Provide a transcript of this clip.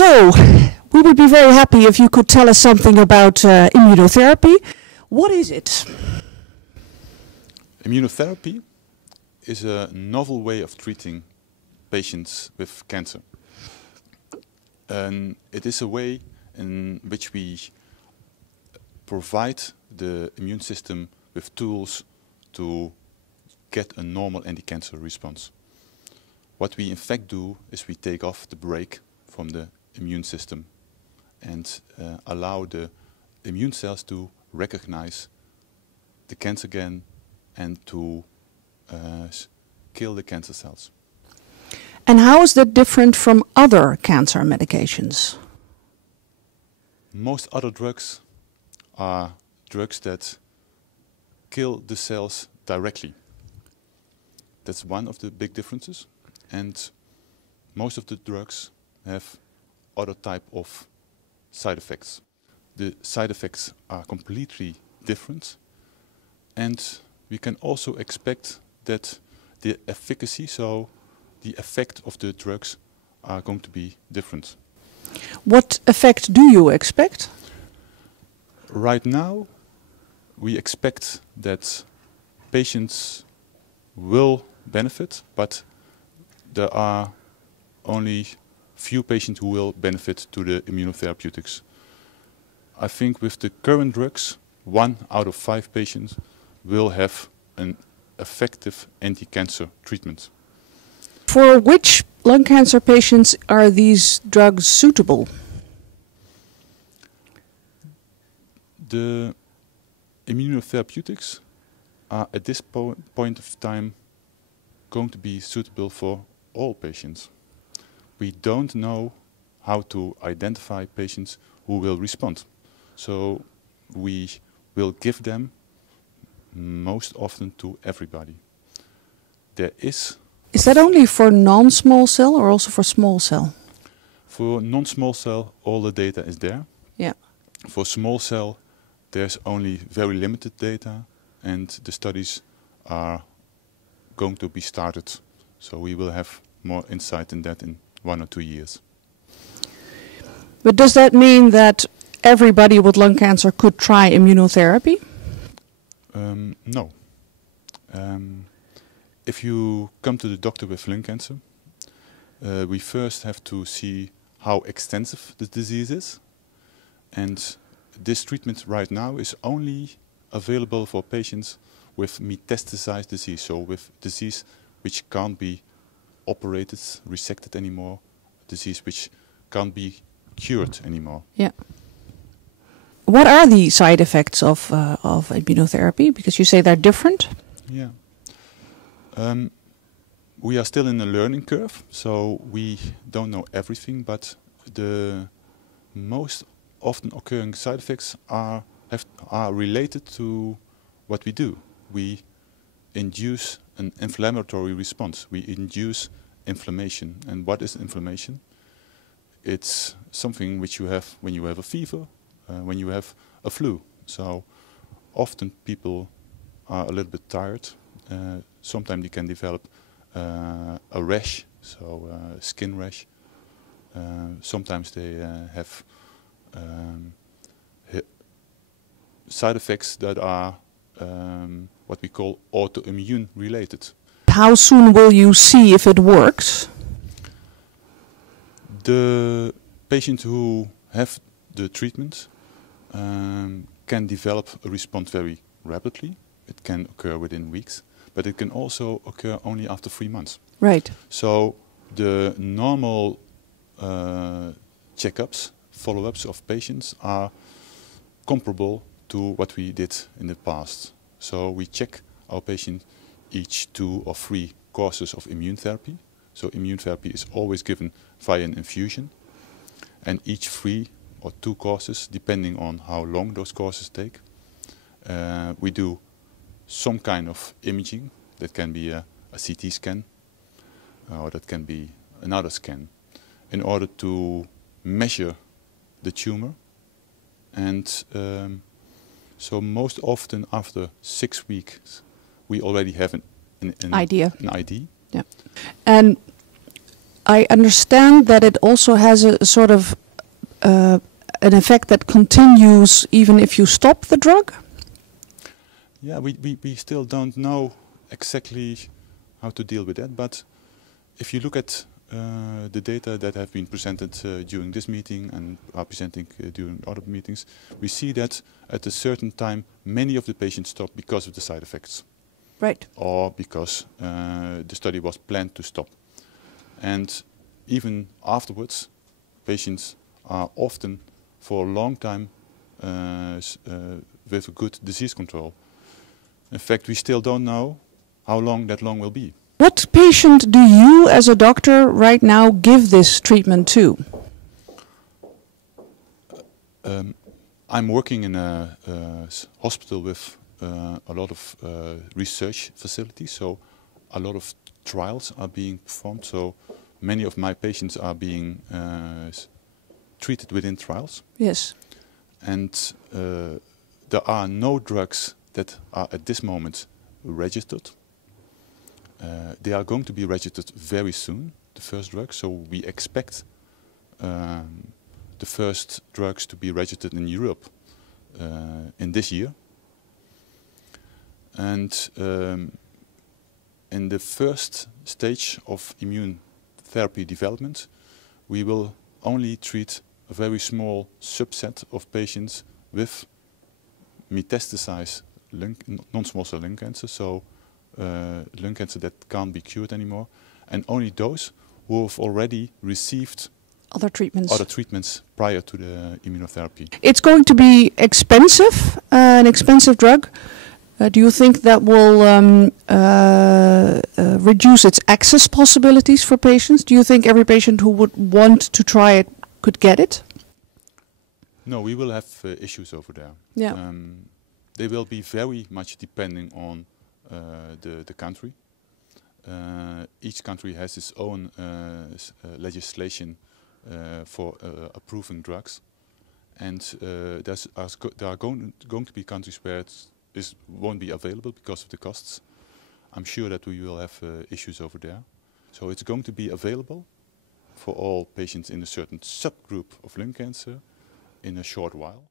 So, we would be very happy if you could tell us something about immunotherapy. What is it? Immunotherapy is a novel way of treating patients with cancer. And it is a way in which we provide the immune system with tools to get a normal anti-cancer response. What we in fact do is we take off the brake from the immune system and allow the immune cells to recognize the cancer again and to kill the cancer cells. And how is that different from other cancer medications? Most other drugs are drugs that kill the cells directly. That's one of the big differences. And most of the drugs have other type of side effects. The side effects are completely different. And we can also expect that the efficacy, so the effect of the drugs, are going to be different. What effect do you expect? Right now, we expect that patients will benefit, but there are only few patients who will benefit to the immunotherapeutics. I think with the current drugs, 1 out of 5 patients will have an effective anti-cancer treatment. For which lung cancer patients are these drugs suitable? The immunotherapeutics are at this point of time going to be suitable for all patients. We don't know how to identify patients who will respond. So we will give them most often to everybody. There is... Is that only for non-small cell or also for small cell? For non-small cell, all the data is there. Yeah. For small cell, there's only very limited data, and the studies are going to be started. So we will have more insight in that in 1 or 2 years. But does that mean that everybody with lung cancer could try immunotherapy? No. If you come to the doctor with lung cancer, we first have to see how extensive the disease is. And this treatment right now is only available for patients with metastasized disease, so with disease which can't be operated, resected anymore, disease which can't be cured anymore. Yeah. What are the side effects of immunotherapy? Because you say they're different. Yeah. We are still in a learning curve, so we don't know everything, but the most often occurring side effects are related to what we do. We induce an inflammatory response. We induce inflammation. And what is inflammation? It's something which you have when you have a fever, when you have a flu. So often people are a little bit tired. Sometimes they can develop a rash, so a skin rash. Sometimes they have side effects that are what we call autoimmune related. How soon will you see if it works? The patients who have the treatment can develop a response very rapidly. It can occur within weeks, but it can also occur only after 3 months. Right. So the normal checkups, follow-ups of patients are comparable to what we did in the past. So we check our patient each 2 or 3 courses of immune therapy. So immune therapy is always given via an infusion. And each 3 or 2 courses, depending on how long those courses take, we do some kind of imaging. That can be a CT scan, or that can be another scan, in order to measure the tumor. And so most often after 6 weeks, we already have an idea. Yeah. And I understand that it also has a sort of an effect that continues even if you stop the drug? Yeah, we still don't know exactly how to deal with that, but if you look at the data that have been presented during this meeting and are presenting during other meetings, we see that at a certain time many of the patients stop because of the side effects. Right. Or because the study was planned to stop. And even afterwards, patients are often for a long time with a good disease control. In fact, we still don't know how long that will be. What patient do you, as a doctor, right now give this treatment to? I'm working in a hospital with a lot of research facilities, so a lot of trials are being performed. So many of my patients are being treated within trials. Yes. And there are no drugs that are at this moment registered. They are going to be registered very soon, the first drugs. So we expect the first drugs to be registered in Europe in this year. And in the first stage of immune therapy development, we will only treat a very small subset of patients with metastasized non-small cell lung cancer, so lung cancer that can't be cured anymore, and only those who have already received other treatments prior to the immunotherapy. It's going to be expensive, an expensive drug. Do you think that will reduce its access possibilities for patients? Do you think every patient who would want to try it could get it? No, we will have issues over there. Yeah. They will be very much depending on the country. Each country has its own legislation for approving drugs, and there are going to be countries where it won't be available because of the costs. I'm sure that we will have issues over there. So it's going to be available for all patients in a certain subgroup of lung cancer in a short while.